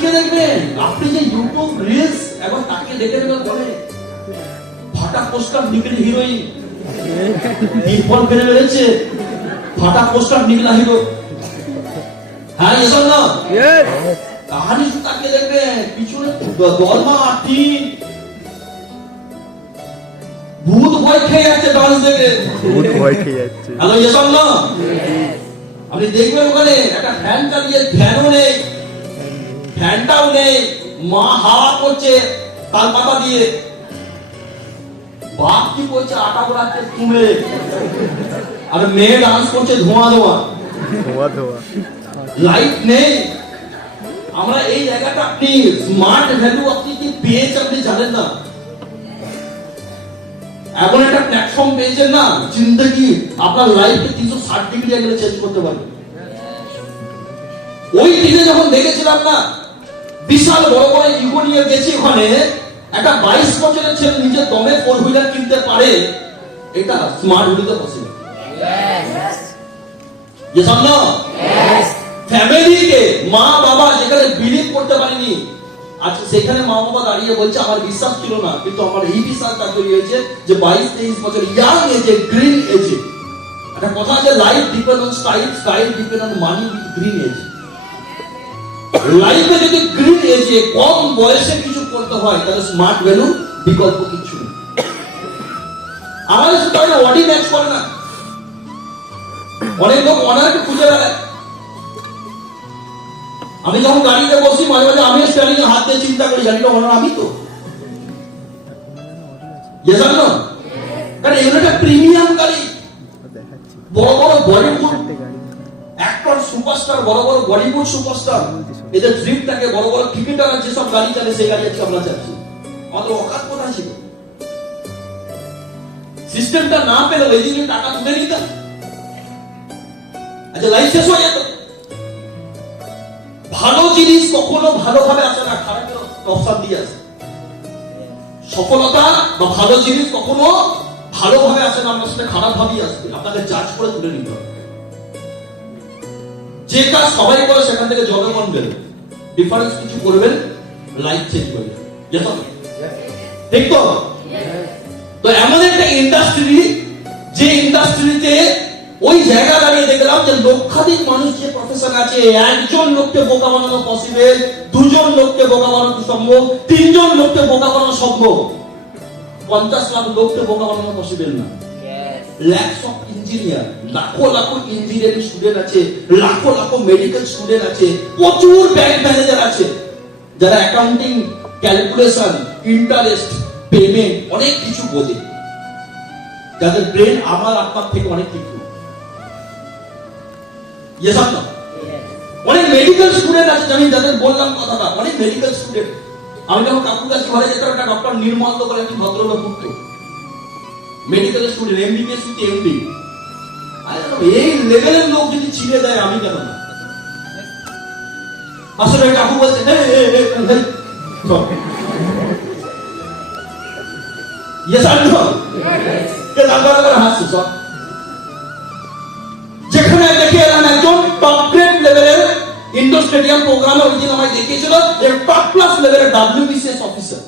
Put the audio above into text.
তাকিয়ে দেখবেন, আপনি যে ইউটিউব রিলস একবার তাকিয়ে দেখে নেবেন, বলে ফাটা পোস্টার নিকল হিরোইন, দীপল ফেলে বেড়েছে, ফাটা পোস্টার নিকলা হিরো। হ্যাঁ এসব না কাহানি তাকিয়ে দেখবেন, পিছনে দলমা টিন ভূত ভয় খেয়ে যাচ্ছে, ডান্স দেখে ভূত ভয় খেয়ে যাচ্ছে। হ্যালো এসব না আপনি দেখবেন ওখানে একটা ফ্যান চালিয়ে, ফ্যানও নেই, ফ্যানটাও নেই, মা হাওয়া করছে তাল পাতা দিয়ে, বাপ কি করছে আটা গোড়াচ্ছে তুমে, আর মেয়ে ডান্স করছে ধোঁয়া ধোঁয়া ধোঁয়া ধোঁয়া। লাইট নেই। আমরা এই জায়গাটা আপনি স্মার্ট ভ্যালু আপনি কি পেয়েছে আপনি জানেন না। এমন একটা প্ল্যাটফর্ম পেয়েছেন না, জিন্দগি আপনার লাইফকে 360 ডিগ্রি অ্যাঙ্গেলে চেঞ্জ করতে পারে। ওই দিনে যখন দেখেছিলাম না, বিশাল বড় বড় ইগো নিয়ে গেছি ওখানে, একটা 22 বছরের ছেলে নিজের দমে 4 হুইলার কিনতে পারে, এটা স্মার্ট হতে পসিবল। ये समझो ফ্যামিলিকে মা বাবা যেখানে বিলিভ করতে পারেনি, আজকে সেখানে মা বাবা দাঁড়িয়ে বলছে আমার বিশ্বাস ছিল না, কিন্তু আমার এই বিশ্বাসটা তৈরি হয়েছে যে 22-23 বছর ইয়াং এজে, গ্রিন এজে। একটা কথা আছে, life depend on style, style depend on money with green age. লাইফে যদি গ্রিন এজে কম বয়সে কিছু করতে হয়, তাহলে স্মার্ট ভ্যালু বিকল্প কিছু নেই। আমাদের সাথে অডি ম্যাচ করে না, অনেক লোক অনারকে খুঁজে বেড়ায়। আমি যখন গাড়িতে বসি মাঝে মাঝে আমি স্টিয়ারিং এ হাত দিয়ে চিন্তা করি, গাড়িটা অনার আমি তো, জানো কারণ এগুলো একটা প্রিমিয়াম গাড়ি, বড় বড় বলিউড অ্যাক্টর সুপারস্টার, বড় বড় বলিউড সুপারস্টার, এদের ড্রিম থাকে, বড় বড় ক্রিকেটাররা যেসব গাড়ি চালে সেই গাড়ি আজকে আমরা চাচ্ছি। আমাদের অকাত কোথায় ছিল? সিস্টেমটা না পেলে এই জিনিস টাকা তুলে নিতাম, আচ্ছা লাইফ শেষ হয়ে যেত। ভালো জিনিস কখনো ভালোভাবে আসে না, খারাপের অপশন দিয়ে আসে। সফলতা বা ভালো জিনিস কখনো ভালোভাবে আসে না, আপনার সাথে খারাপ ভাবেই আসবে, আপনাকে জাজ করে তুলে নিতে হবে। যে কাজ সবাই করে সেখান থেকে জনগণ বেরোবে, ডিফারেন্স কিছু করবেন, লাইফ চেঞ্জ করবে, ঠিক তো? তো এমন একটা ইন্ডাস্ট্রি, যে ইন্ডাস্ট্রিতে ওই জায়গা দাঁড়িয়ে দেখলাম যে লক্ষাধিক মানুষ যে প্রফেশন আছে, একজন লোককে বোকা বানানো পসিবল, দুজন লোককে বোকা বানানো সম্ভব, তিনজন লোককে বোকা বানানো সম্ভব, 50 লাখ লোককে বোকা বানানো পসিবল না। ল্যাক্স অফ ইঞ্জিনিয়ার, লাখো লাখো ইঞ্জিনিয়ারিং স্টুডেন্ট আছে, লাখো লাখো মেডিকেল স্টুডেন্ট আছে, প্রচুর ব্যাংক ম্যানেজার আছে যারা অ্যাকাউন্টিং, ক্যালকুলেশন, ইন্টারেস্ট, পেমেন্ট অনেক কিছু বোঝে, যাদের ব্রেন আমার আপনার থেকে অনেক কিছু। অনেক মেডিকেল স্টুডেন্ট আছে, আমি যাদের বললাম কথাটা, অনেক মেডিকেল স্টুডেন্ট। আমি যখন কাকুর কাছে ঘরে যেতাম, একটা ডক্টর নির্মল করে একজন ভদ্রলোক উঠতো, medical student, MBBS with MD. এই লেভেলের লোক যদি ছিঁড়ে দেয়, আমি কেন না? আসলে কাকু বলছে হাসছে সব। যেখানে দেখে এলাম একজন টপ গ্রেড লেভেলের ইন্ডোর স্টেডিয়াম প্রোগ্রামে ওই দিন আমায় দেখিয়েছিল টপ ক্লাস লেভেলের WBCS অফিসার,